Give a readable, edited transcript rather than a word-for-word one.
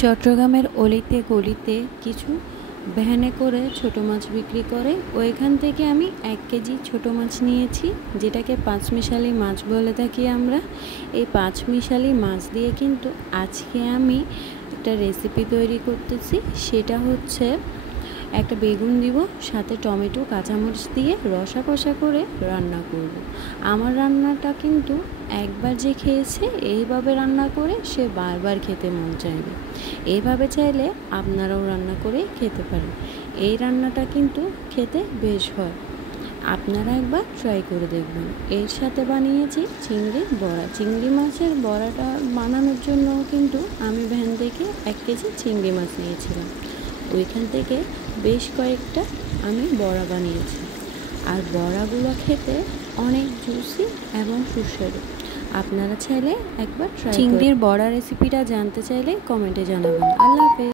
চট্টগ্রামের অলিতে গলিতে কিছু ভ্যানে করে ছোট মাছ বিক্রি করে। ওইখান থেকে আমি 1 কেজি ছোট মাছ নিয়েছি, যেটাকে পাঁচমিশালি মাছ বলে থাকি আমরা। এই পাঁচমিশালি মাছ দিয়ে কিন্তু আজকে আমি একটা রেসিপি তৈরি করতেছি। সেটা হচ্ছে একটা বেগুন দিব, সাথে টমেটো কাঁচামরিচ দিয়ে রসা কষা করে রান্না করব। আমার রান্নাটা কিন্তু একবার যে খেয়েছে এইভাবে রান্না করে সে বারবার খেতে মন চাইবে। এইভাবে চাইলে আপনারাও রান্না করে খেতে পারেন। এই রান্নাটা কিন্তু খেতে বেশ হয়, আপনারা একবার ট্রাই করে দেখবেন। এর সাথে বানিয়েছি চিংড়ির বড়া। চিংড়ি মাছের বড়াটা বানানোর জন্য কিন্তু আমি ভ্যান থেকে 1 কেজি চিংড়ি মাছ নিয়েছিলাম। ওইখান থেকে বেশ কয়েকটা আমি বড়া বানিয়েছি। আর বড়াগুলো খেতে অনেক জুসি এবং সুস্বাদু। আপনারা চাইলে একবার ট্রাই করুন। চিংড়ির বড়া রেসিপিটা জানতে চাইলে কমেন্টে জানাবেন। আল্লাহ হাফেজ।